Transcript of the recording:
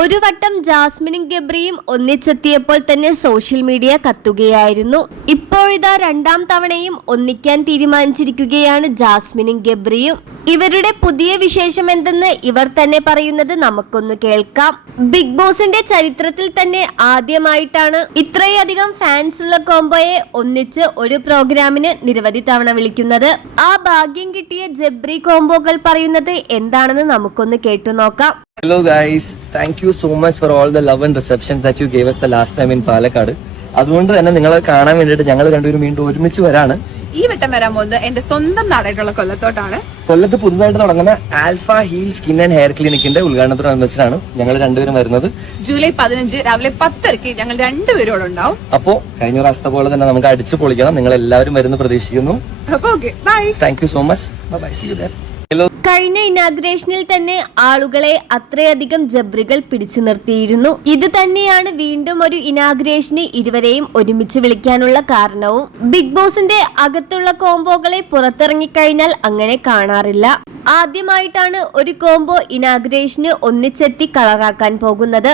ഒരു വട്ടം ജാസ്മിനും ഗബ്രിയും ഒന്നിച്ചെത്തിയപ്പോൾ തന്നെ സോഷ്യൽ മീഡിയ കത്തുകയായിരുന്നു. ഇപ്പോഴിതാ രണ്ടാം തവണയും ഒന്നിക്കാൻ തീരുമാനിച്ചിരിക്കുകയാണ് ജാസ്മിനും ഗബ്രിയും. ഇവരുടെ പുതിയ വിശേഷം എന്തെന്ന് ഇവർ തന്നെ പറയുന്നത് നമുക്കൊന്ന് കേൾക്കാം. ബിഗ് ബോസിന്റെ ചരിത്രത്തിൽ തന്നെ ആദ്യമായിട്ടാണ് ഇത്രയധികം ഫാൻസ് ഉള്ള കോംബോയെ ഒന്നിച്ച് ഒരു പ്രോഗ്രാമിന് നിരവധി തവണ വിളിക്കുന്നത്. ആ ഭാഗ്യം കിട്ടിയ ജബ്രി കോംബോകൾ പറയുന്നത് എന്താണെന്ന് നമുക്കൊന്ന് കേട്ടു നോക്കാം. Hello guys, thank you so much for all the love and reception that you gave us the last time in Palakkad. അതുകൊണ്ട് തന്നെ നിങ്ങളെ കാണാൻ വേണ്ടിയിട്ട് ഞങ്ങൾ രണ്ടുപേരും വീണ്ടും ഒരുമിച്ച് വരാണ്. ഈ വട്ടം വരാൻ പോകുന്നത് എന്റെ സ്വന്തം നാടായിട്ടുള്ള കൊല്ലത്തോട്ടാണ്. കൊല്ലത്ത് പുതുതായിട്ട് തുടങ്ങുന്ന Alpha Heal skin and hair ക്ലിനിക്കിന്റെ ഉദ്ഘാടനത്തോടനുബന്ധിച്ചാണ് ഞങ്ങൾ രണ്ടുപേരും വരുന്നത്. ജൂലൈ പതിനഞ്ച് രാവിലെ പത്തരയ്ക്ക് ഞങ്ങൾ രണ്ടുപേരോട് ഉണ്ടാവും. അപ്പോ കഴിഞ്ഞ പ്രാവശ്യത്തെ പോലെ തന്നെ നമുക്ക് അടിച്ചു പൊളിക്കണം. നിങ്ങൾ എല്ലാവരും വരുന്ന പ്രതീക്ഷിക്കുന്നു. അപ്പൊ okay bye thank you so much bye see you hello കഴിഞ്ഞ ഇനാഗ്രേഷനിൽ തന്നെ ആളുകളെ അത്രയധികം ജബ്രികൾ പിടിച്ചു നിർത്തിയിരുന്നു. ഇത് തന്നെയാണ് വീണ്ടും ഒരു ഇനാഗ്രേഷന് ഇരുവരെയും ഒരുമിച്ച് വിളിക്കാനുള്ള കാരണവും. ബിഗ് ബോസിന്റെ അകത്തുള്ള കോംബോകളെ പുറത്തിറങ്ങിക്കഴിഞ്ഞാൽ അങ്ങനെ കാണാറില്ല. ആദ്യമായിട്ടാണ് ഒരു കോംബോ ഇനാഗ്രേഷന് ഒന്നിച്ചെത്തി കളറാക്കാൻ പോകുന്നത്.